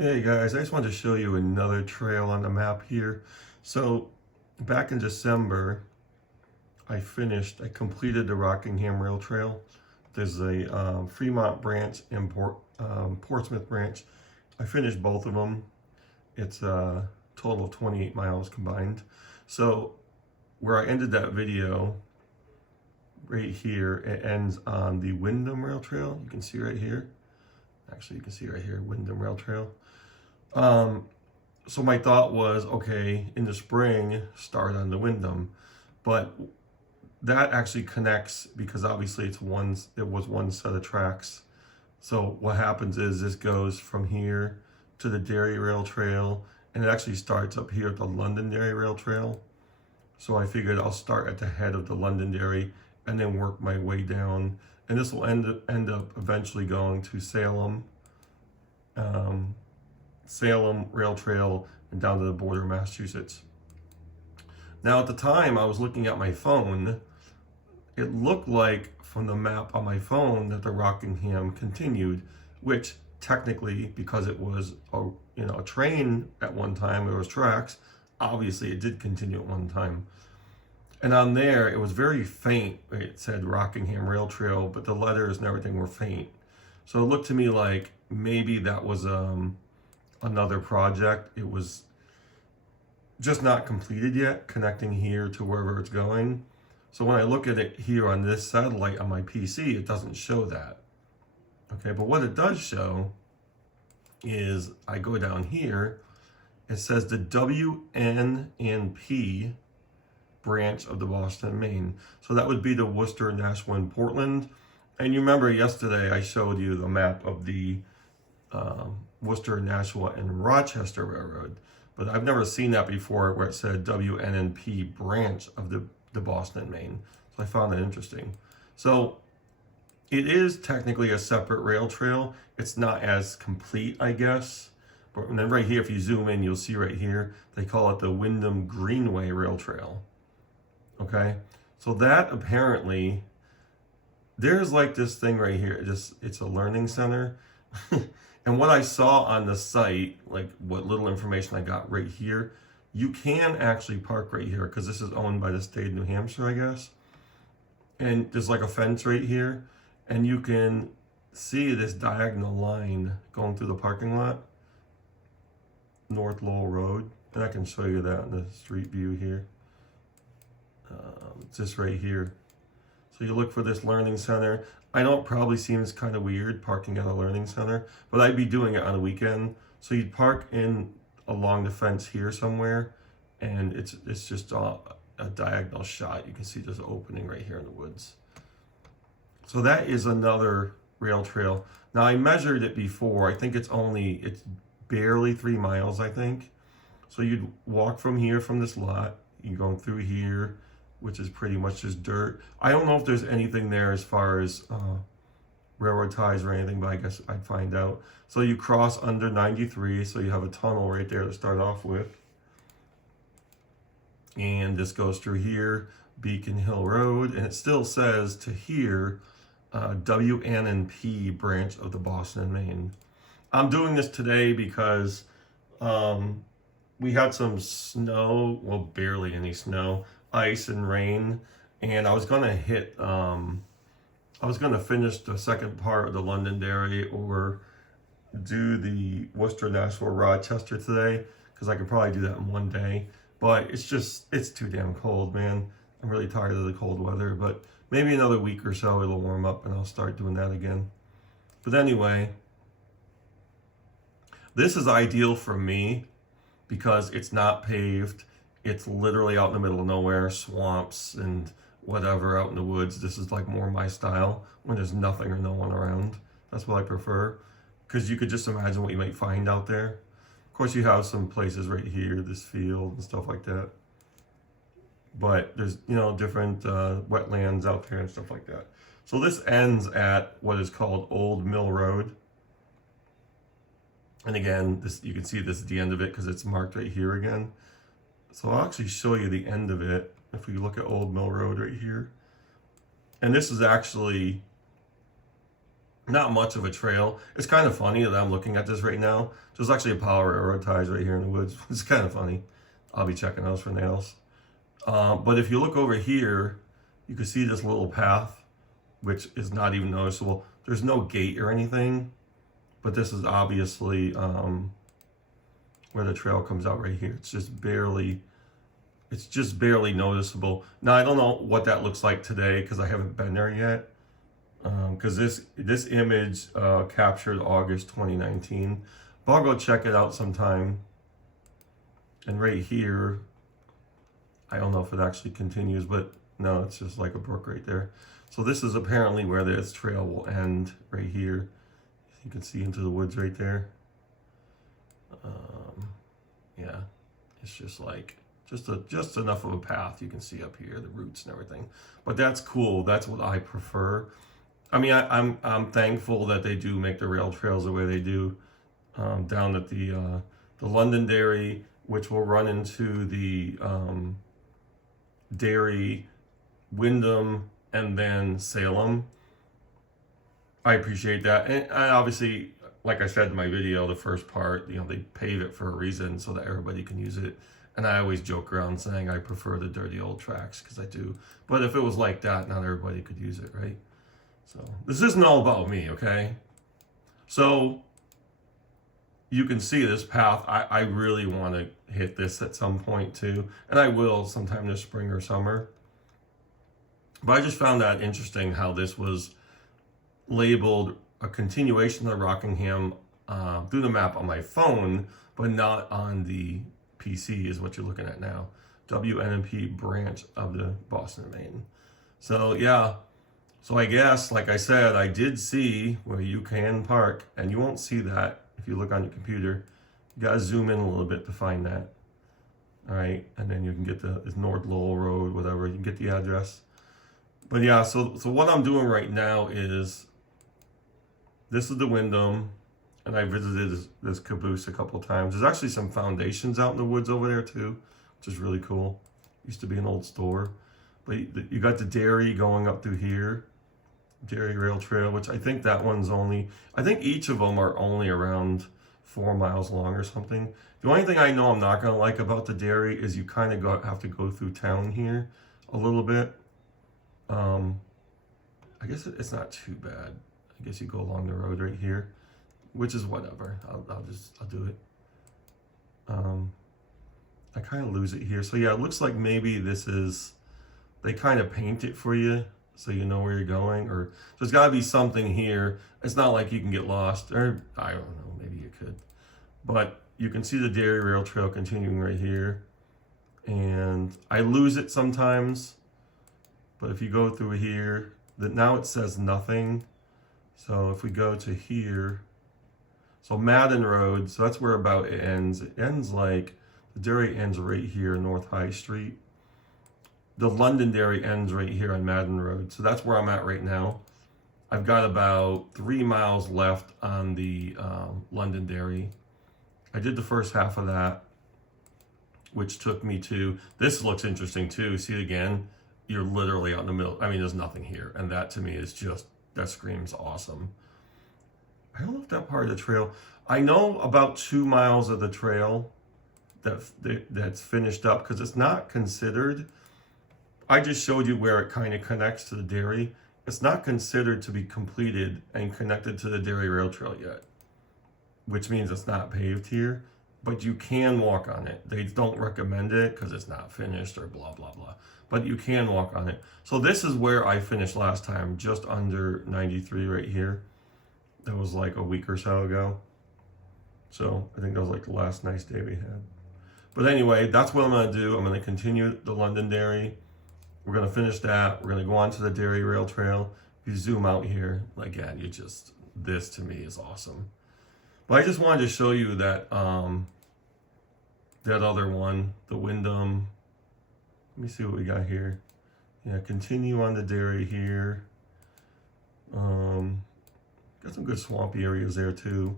Hey guys, I just wanted to show you another trail on the map here. So back in December, I completed the Rockingham Rail Trail. There's a Fremont branch and Portsmouth branch. I finished both of them. It's a total of 28 miles combined. So where I ended that video, right here, it ends on the Windham Rail Trail. You can see right here. Actually, you can see right here, Windham Rail Trail. So my thought was, okay, in the spring, start on the Windham, but that actually connects because obviously it was one set of tracks. So what happens is this goes from here to the Derry Rail Trail, and it actually starts up here at the Londonderry Rail Trail. So I figured I'll start at the head of the Londonderry and then work my way down, and this will end up eventually going to Salem. Salem Rail Trail and down to the border of Massachusetts. Now at the time I was looking at my phone, it looked like from the map on my phone that the Rockingham continued, which technically, because it was a train at one time, there was tracks, obviously it did continue at one time. And on there it was very faint. It said Rockingham Rail Trail, but the letters and everything were faint. So it looked to me like maybe that was another project. It was just not completed yet, connecting here to wherever it's going. So when I look at it here on this satellite on my PC, it doesn't show that. Okay, but what it does show is I go down here, it says the WN&P branch of the Boston, Maine. So that would be the Worcester, Nashua, and Portland. And you remember yesterday I showed you the map of the Worcester, Nashua, and Rochester Railroad, but I've never seen that before where it said WN&P branch of the Boston, Maine. So I found that interesting. So it is technically a separate rail trail. It's not as complete, I guess. But then right here, if you zoom in, you'll see right here, they call it the Windham Greenway Rail Trail. Okay, so that apparently, there's like this thing right here. It's a learning center. And what I saw on the site, like what little information I got right here, you can actually park right here because this is owned by the state of New Hampshire, I guess. And there's like a fence right here, and you can see this diagonal line going through the parking lot, North Lowell Road, and I can show you that in the street view here. It's just right here. So you look for this learning center. I know it probably seems kind of weird parking at a learning center, but I'd be doing it on a weekend. So you'd park in along the fence here somewhere, and it's just a diagonal shot. You can see there's an opening right here in the woods. So that is another rail trail. Now I measured it before. I think it's barely 3 miles, I think. So you'd walk from here, from this lot, you're going through here, which is pretty much just dirt. I don't know if there's anything there as far as railroad ties or anything, but I guess I'd find out. So you cross under 93, so you have a tunnel right there to start off with. And this goes through here, Beacon Hill Road, and it still says to here, WN&P branch of the Boston, Maine. I'm doing this today because we had some snow, well, barely any snow, ice and rain, and I was gonna finish the second part of the Londonderry or do the Worcester, Nashua, Rochester today, because I could probably do that in one day, but it's too damn cold, man. I'm really tired of the cold weather, but maybe another week or so it'll warm up and I'll start doing that again. But anyway, this is ideal for me because it's not paved. It's literally out in the middle of nowhere, swamps and whatever out in the woods. This is like more my style when there's nothing or no one around. That's what I prefer, because you could just imagine what you might find out there. Of course, you have some places right here, this field and stuff like that. But there's, different wetlands out there and stuff like that. So this ends at what is called Old Mill Road. And again, you can see this is the end of it because it's marked right here again. So I'll actually show you the end of it if we look at Old Mill Road right here. And this is actually Not much of a trail. It's kind of funny that I'm looking at this right now. There's actually a power railroad ties right here in the woods. It's kind of funny. I'll be checking those for nails. But if you look over here, you can see this little path, which is not even noticeable. There's no gate or anything, but this is obviously where the trail comes out right here. It's just barely noticeable. Now, I don't know what that looks like today because I haven't been there yet. Because this image captured August 2019. But I'll go check it out sometime. And right here, I don't know if it actually continues, but no, it's just like a brook right there. So this is apparently where this trail will end, right here. You can see into the woods right there. Yeah, it's just like just enough of a path you can see up here, the roots and everything. But that's cool. That's what I prefer. I mean, I'm thankful that they do make the rail trails the way they do down at the Londonderry, which will run into the Derry, Windham, and then Salem. I appreciate that, and obviously, like I said in my video, the first part, they pave it for a reason so that everybody can use it. And I always joke around saying I prefer the dirty old tracks because I do. But if it was like that, not everybody could use it, right? So this isn't all about me, okay? So you can see this path. I really want to hit this at some point too. And I will sometime this spring or summer. But I just found that interesting how this was labeled a continuation of Rockingham through the map on my phone, but not on the PC is what you're looking at now. WNMP branch of the Boston, Maine. So yeah. So I guess, like I said, I did see where you can park, and you won't see that if you look on your computer. You gotta zoom in a little bit to find that. All right, and then you can get it's North Lowell Road, whatever. You can get the address. But yeah, so what I'm doing right now is, this is the Windham, and I visited this caboose a couple times. There's actually some foundations out in the woods over there too, which is really cool. Used to be an old store. But you got the Derry going up through here. Derry Rail Trail, which I think that one's I think each of them are only around 4 miles long or something. The only thing I know I'm not going to like about the Derry is you kind of have to go through town here a little bit. I guess it's not too bad. I guess you go along the road right here, which is whatever. I'll do it. I kind of lose it here. So yeah, it looks like maybe they kind of paint it for you so you know where you're going, or there's got to be something here. It's not like you can get lost, or I don't know, maybe you could. But you can see the Derry Rail Trail continuing right here. And I lose it sometimes, but if you go through here, now it says nothing. So if we go to here, so Madden Road, so that's where about it ends. It ends like, the Derry ends right here, North High Street. The Londonderry ends right here on Madden Road. So that's where I'm at right now. I've got about 3 miles left on the Londonderry. I did the first half of that, which took me to, this looks interesting too. See it again? You're literally out in the middle. I mean, there's nothing here. And that to me is just, that screams awesome. I don't know if that part of the trail, I know about 2 miles of the trail that's finished up because it's not considered. I just showed you where it kind of connects to the Derry. It's not considered to be completed and connected to the Derry Rail Trail yet, which means it's not paved here, but you can walk on it. They don't recommend it because it's not finished or blah, blah, blah, but you can walk on it. So this is where I finished last time, just under 93 right here. That was like a week or so ago. So I think that was like the last nice day we had. But anyway, that's what I'm going to do. I'm going to continue the Londonderry. We're going to finish that. We're going to go on to the Derry Rail Trail. If you zoom out here, again, this to me is awesome. But I just wanted to show you that that other one, the Windham. Let me see what we got here. Yeah, continue on the Derry here. Got some good swampy areas there too.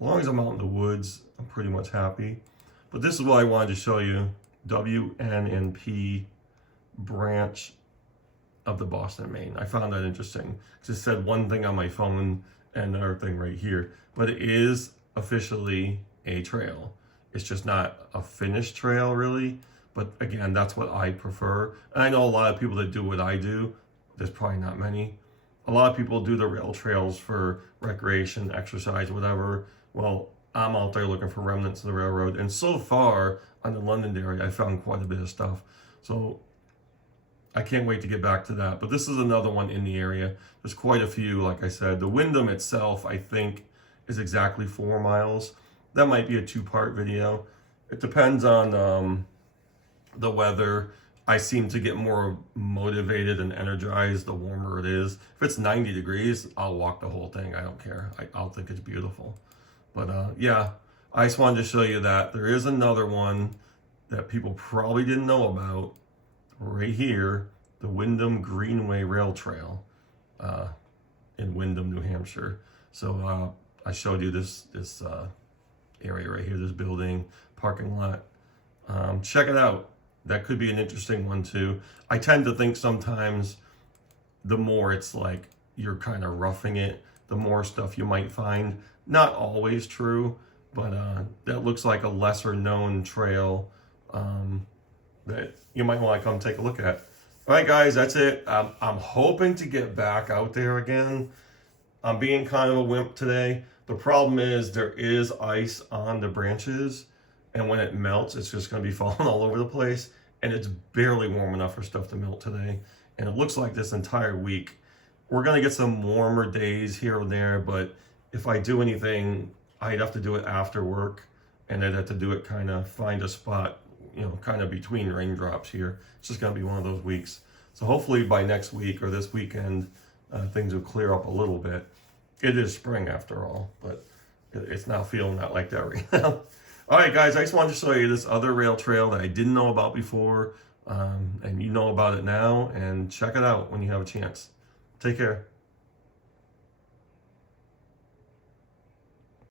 As long as I'm out in the woods, I'm pretty much happy. But this is what I wanted to show you. WNNP branch of the Boston, Maine. I found that interesting because it said one thing on my phone and another thing right here, but it is officially a trail. It's just not a finished trail really, but again, that's what I prefer. And I know a lot of people that do what I do. There's probably not many. A lot of people do the rail trails for recreation, exercise, whatever. Well, I'm out there looking for remnants of the railroad, and so far on the Londonderry, I found quite a bit of stuff. So I can't wait to get back to that. But this is another one in the area. There's quite a few, like I said. The Windham itself, I think, is exactly 4 miles. That might be a 2-part video. It depends on the weather. I seem to get more motivated and energized the warmer it is. If it's 90 degrees, I'll walk the whole thing. I don't care. I'll think it's beautiful. But yeah, I just wanted to show you that. There is another one that people probably didn't know about right here, the Windham Greenway Rail Trail in Windham, New Hampshire. So I showed you this area right here, this building, parking lot. Check it out. That could be an interesting one too. I tend to think sometimes the more it's like you're kind of roughing it, the more stuff you might find. Not always true, but that looks like a lesser known trail that you might want to come take a look at. All right, guys, that's it. I'm hoping to get back out there again. I'm being kind of a wimp today. The problem is there is ice on the branches, and when it melts, it's just going to be falling all over the place, and it's barely warm enough for stuff to melt today. And it looks like this entire week, we're going to get some warmer days here and there, but if I do anything, I'd have to do it after work, and I'd have to do it kind of find a spot, you know, kind of between raindrops here. It's just going to be one of those weeks. So hopefully by next week or this weekend, things will clear up a little bit. It is spring after all, but it's not feeling that like that right now. All right, guys, I just wanted to show you this other rail trail that I didn't know about before, and you know about it now, and check it out when you have a chance. Take care.